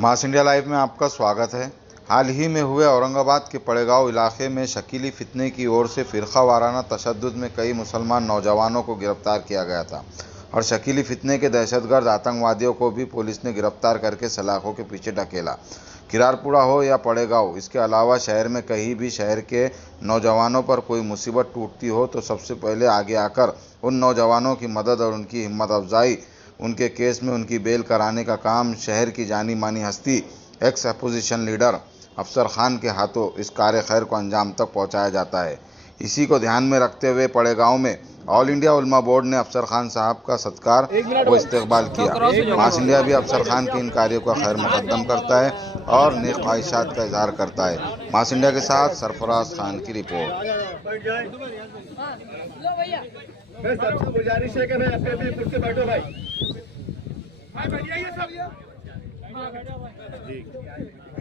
मास India live में आपका स्वागत है। हाल ही में हुए औरंगाबाद के पड़ेगांव इलाके में शकीली फितने की ओर से फिरका वाराना तशद्दुद में कई मुसलमान नौजवानों को गिरफ्तार किया गया था और शकीली फितने के दहशतगर्द आतंकवादियों को भी पुलिस ने गिरफ्तार करके सलाखों के पीछे ढकेला। किरारपुरा हो या पड़ेगांव, इसके अलावा शहर में कहीं भी शहर के नौजवानों पर कोई मुसीबत टूटती हो तो सबसे पहले आगे आकर उन नौजवानों की मदद और उनकी हिम्मत अफजाई, उनके केस में उनकी बेल कराने का काम शहर की जानी मानी हस्ती एक्स अपोजिशन लीडर अफसर खान के हाथों इस कार्य खैर को अंजाम तक पहुंचाया जाता है। इसी को ध्यान में रखते हुए पड़ेगांव में ऑल इंडिया उलमा बोर्ड ने अफसर खान साहब का सत्कार व इस्तकबाल किया। मास इंडिया भी अफसर खान के इन कार्यों का खैर मुकद्दम करता है और नेक ख्वाहिशात का इजहार करता है। मास इंडिया के साथ सरफराज खान की रिपोर्ट। मैं सबसे गुजारिश है कि मैं अपने अपने कुर्सी बैठो भाई।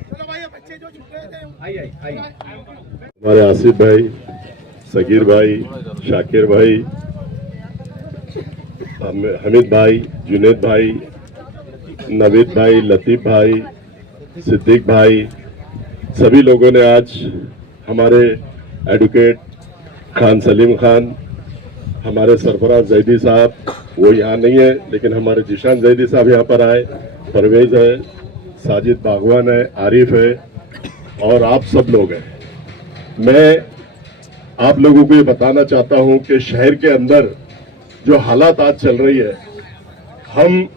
चलो भाई, बच्चे जो छूटे थे आइए। हमारे आसिफ भाई, सगीर भाई, शाकिर भाई, हमीद भाई, जुनेद भाई, नवीद भाई, लतीफ भाई, सिद्दीक भाई, सभी लोगों ने आज हमारे एडवोकेट खान सलीम खान, हमारे सरफराज जैदी साहब, वो यहाँ नहीं है लेकिन हमारे जिशान जैदी साहब यहाँ पर आए, परवेज है, साजिद बागवान है, आरिफ है और आप सब लोग हैं। मैं आप लोगों को ये बताना चाहता हूँ कि शहर के अंदर जो हालात आज चल रही है, हम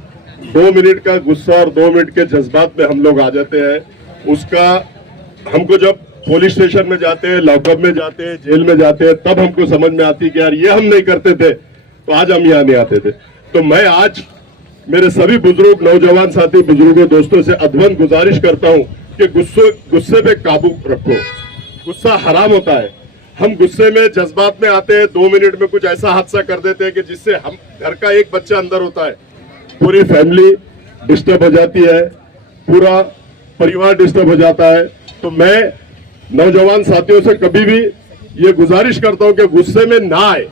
2 मिनट का गुस्सा और 2 मिनट के जज्बात में हम लोग आ जाते हैं। उसका हमको जब पुलिस स्टेशन में जाते हैं, लॉकअप में जाते हैं, जेल में जाते हैं, तब हमको समझ में आती है कि यार ये हम नहीं करते थे तो आज हम यहाँ नहीं आते थे। तो मैं आज मेरे सभी बुजुर्ग, नौजवान साथी, बुजुर्गों, दोस्तों से अध्वन गुजारिश करता हूँ कि गुस्से पे काबू रखो। गुस्सा हराम होता है। हम गुस्से में, जज्बात में आते हैं, 2 मिनट में कुछ ऐसा हादसा कर देते हैं कि जिससे हम घर का एक बच्चा अंदर होता है, पूरी फैमिली डिस्टर्ब हो जाती है, पूरा परिवार डिस्टर्ब हो जाता है। तो मैं नौजवान साथियों से कभी भी ये गुजारिश करता हूं कि गुस्से में ना आए।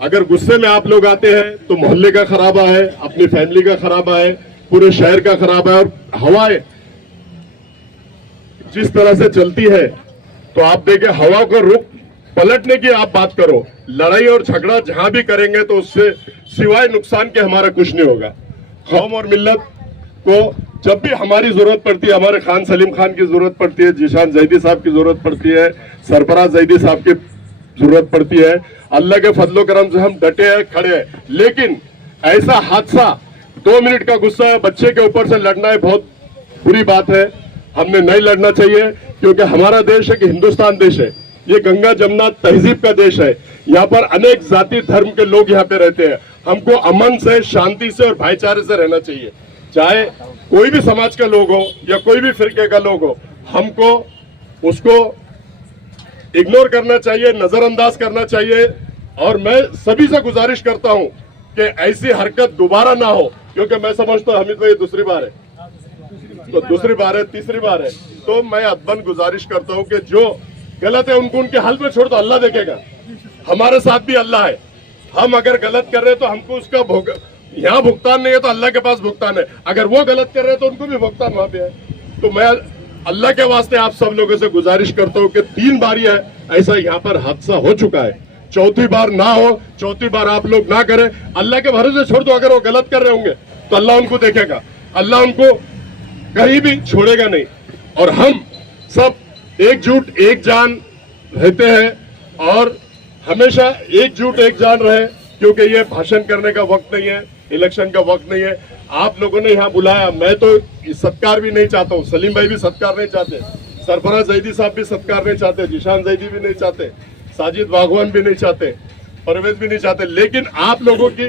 अगर गुस्से में आप लोग आते हैं तो मोहल्ले का खराबा है, अपनी फैमिली का खराबा है, पूरे शहर का खराबा है। और हवाएं जिस तरह से चलती है तो आप देखें, हवा का रुख पलटने की आप बात करो, लड़ाई और झगड़ा जहां भी करेंगे तो उससे सिवाय नुकसान के हमारा कुछ नहीं होगा। कौम और मिल्लत को जब भी हमारी जरूरत पड़ती है, हमारे खान सलीम खान की जरूरत पड़ती है, जिशान जैदी साहब की जरूरत पड़ती है, सरफराज जैदी साहब की जरूरत पड़ती है, अल्लाह के फजलो करम से हम डटे हैं, खड़े हैं। लेकिन ऐसा हादसा, 2 मिनट का गुस्सा बच्चे के ऊपर से लड़ना है, बहुत बुरी बात है। हमने नहीं लड़ना चाहिए क्योंकि हमारा देश एक हिंदुस्तान देश है, ये गंगा जमुना तहजीब का देश है। यहाँ पर अनेक जाति धर्म के लोग यहाँ पे रहते हैं। हमको अमन से, शांति से और भाईचारे से रहना चाहिए। चाहे कोई भी समाज का लोग हो या कोई भी फिरके का लोग हो, हमको उसको इग्नोर करना चाहिए, नजरअंदाज करना चाहिए। और मैं सभी से गुजारिश करता हूं कि ऐसी हरकत दोबारा ना हो, क्योंकि मैं समझता हूं हमीद भाई दूसरी बार है, तो दूसरी बार है, तीसरी बार है। तो मैं अदबन गुजारिश करता हूं कि जो गलत है उनको उनके हल में छोड़ दो, अल्लाह देखेगा। हमारे साथ भी अल्लाह है। हम अगर गलत कर रहे हैं तो हमको उसका यहाँ भुगतान नहीं है तो अल्लाह के पास भुगतान है। अगर वो गलत कर रहे हैं तो उनको भी भुगतान वहां पे है। तो मैं अल्लाह के वास्ते आप सब लोगों से गुजारिश करता हूँ कि 3 बार ऐसा यहाँ पर हादसा हो चुका है, 4थी बार ना हो, 4थी बार आप लोग ना करें। अल्लाह के भरोसे छोड़ दो। अगर वो गलत कर रहे होंगे तो अल्लाह उनको देखेगा, अल्लाह उनको कहीं भी छोड़ेगा नहीं। और हम सब एकजुट एक जान रहते हैं और हमेशा एकजुट एक जान रहे, क्योंकि ये भाषण करने का वक्त नहीं है, इलेक्शन का वक्त नहीं है। आप लोगों ने यहाँ बुलाया, मैं तो सत्कार भी नहीं चाहता हूँ, सलीम भाई भी सत्कार नहीं चाहते, सरफराज जैदी साहब भी सत्कार नहीं चाहते, जिशान जैदी भी नहीं चाहते, साजिद बागवान भी नहीं चाहते, परवेज भी नहीं चाहते। लेकिन आप लोगों की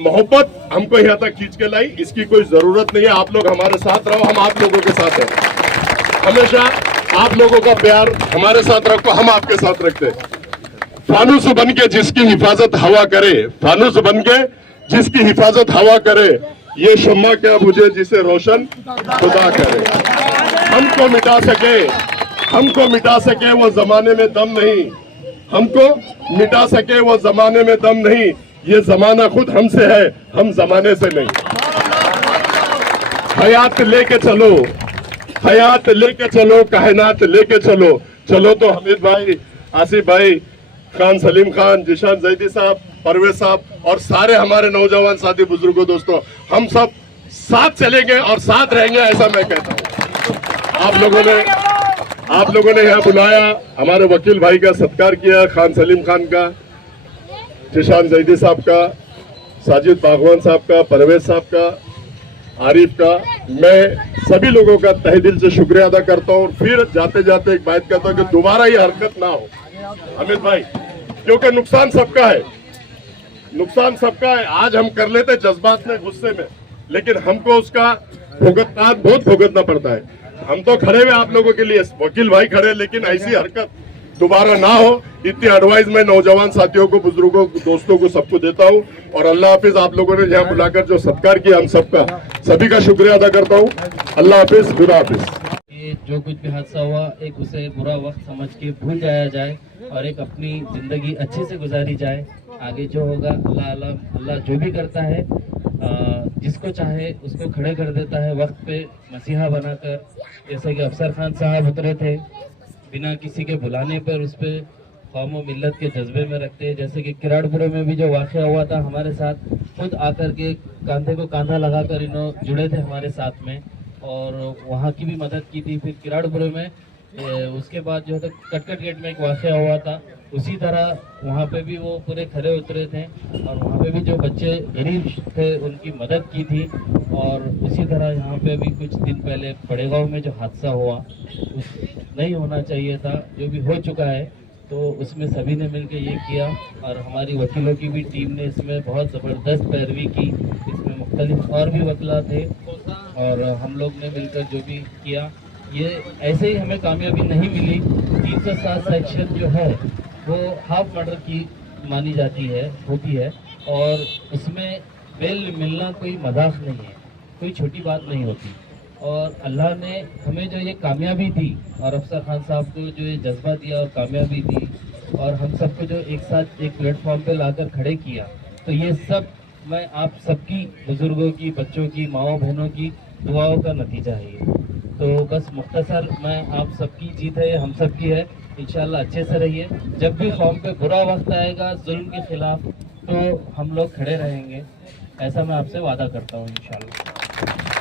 मोहब्बत हमको यहाँ तक खींच के लाई, इसकी कोई जरूरत नहीं है। आप लोग हमारे साथ रहो, हम आप लोगों के साथ हैं। हमेशा आप लोगों का प्यार हमारे साथ रखो, हम आपके साथ रखते हैं। फानूस बन के जिसकी हिफाजत हवा करे, फानूस बन के जिसकी हिफाजत हवा करे, ये शम्मा क्या बुझे जिसे रोशन खुदा करे। हमको मिटा सके वो जमाने में दम नहीं, हमको मिटा सके वो जमाने में दम नहीं। ये जमाना खुद हमसे है, हम जमाने से नहीं। हयात लेके चलो, हयात लेके चलो, कायनात लेके चलो। चलो तो हमीद भाई, आसिफ भाई, खान सलीम खान, जिशान जैदी साहब, परवेज साहब और सारे हमारे नौजवान साथी बुजुर्गों, दोस्तों, हम सब साथ चलेंगे और साथ रहेंगे, ऐसा मैं कहता हूँ। आप लोगों ने यहाँ बुलाया, हमारे वकील भाई का सत्कार किया, खान सलीम खान का, जिशान जैदी साहब का, साजिद बागवान साहब का, परवेज साहब का, आरिफ का, मैं सभी लोगों का तहे दिल से शुक्रिया अदा करता हूँ। और फिर जाते जाते एक बात कहता हूँ कि दोबारा ये हरकत ना हो अमित भाई, क्योंकि नुकसान सबका है, नुकसान सबका है। आज हम कर लेते जज्बात में, गुस्से में, लेकिन हमको उसका बहुत भुगतना पड़ता है। हम तो खड़े हुए आप लोगों के लिए, वकील भाई खड़े, लेकिन ऐसी हरकत दोबारा ना हो, इतनी एडवाइस मैं नौजवान साथियों को, बुजुर्गों को, दोस्तों को, सबको देता हूं। और अल्लाह हाफिज। आप लोगों ने यहाँ बुलाकर जो सत्कार किया, हम सबका, सभी का शुक्रिया अदा करता हूं। अल्लाह हाफिज, खुदा हाफिज। ये जो कुछ भी हादसा हुआ, एक उसे बुरा वक्त समझ के भूल जाया जाए और एक अपनी जिंदगी अच्छे से गुजारी जाए। आगे जो होगा अल्लाह जो भी करता है, जिसको चाहे उसको खड़े कर देता है वक्त पे मसीहा बनाकर। जैसे कि अफसर खान साहब उतरे थे बिना किसी के बुलाने पर, उस पर कौम व मिल्लत के जज्बे में रखते हैं। जैसे कि किराड़पुरे में भी जो वाक़या हुआ था, हमारे साथ खुद आकर के कांधे को कांधा लगाकर इन्हों जुड़े थे हमारे साथ में और वहाँ की भी मदद की थी। फिर किराड़पुरे में उसके बाद जो है कटकट गेट में एक वाक़या हुआ था, उसी तरह वहाँ पे भी वो पूरे खड़े उतरे थे और वहाँ पे भी जो बच्चे गरीब थे उनकी मदद की थी। और उसी तरह यहाँ पे भी कुछ दिन पहले बड़ेगांव में जो हादसा हुआ, नहीं होना चाहिए था, जो भी हो चुका है, तो उसमें सभी ने मिलकर ये किया। और हमारी वकीलों की भी टीम ने इसमें बहुत ज़बरदस्त पैरवी की। इसमें मुख्तलिफ और भी वकीला थे और हम लोग ने मिलकर जो भी किया, ये ऐसे ही हमें कामयाबी नहीं मिली। 307 सेक्शन जो है वो हाफ मर्डर की मानी जाती है, होती है, और उसमें बेल मिलना कोई मजाक नहीं है, कोई छोटी बात नहीं होती। और अल्लाह ने हमें जो ये कामयाबी दी और अफसर खान साहब को जो ये जज्बा दिया और कामयाबी दी और हम सबको जो एक साथ एक प्लेटफॉर्म पे लाकर खड़े किया, तो ये सब मैं आप सबकी, बुजुर्गों की, बच्चों की, माओ बहनों की दुआओं का नतीजा है ये। तो बस मुख्तसर मैं आप सबकी जीत है, हम सबकी है। इंशाल्लाह अच्छे से रहिए। जब भी कौम पे बुरा वक्त आएगा जुल्म के खिलाफ, तो हम लोग खड़े रहेंगे, ऐसा मैं आपसे वादा करता हूँ इंशाल्लाह।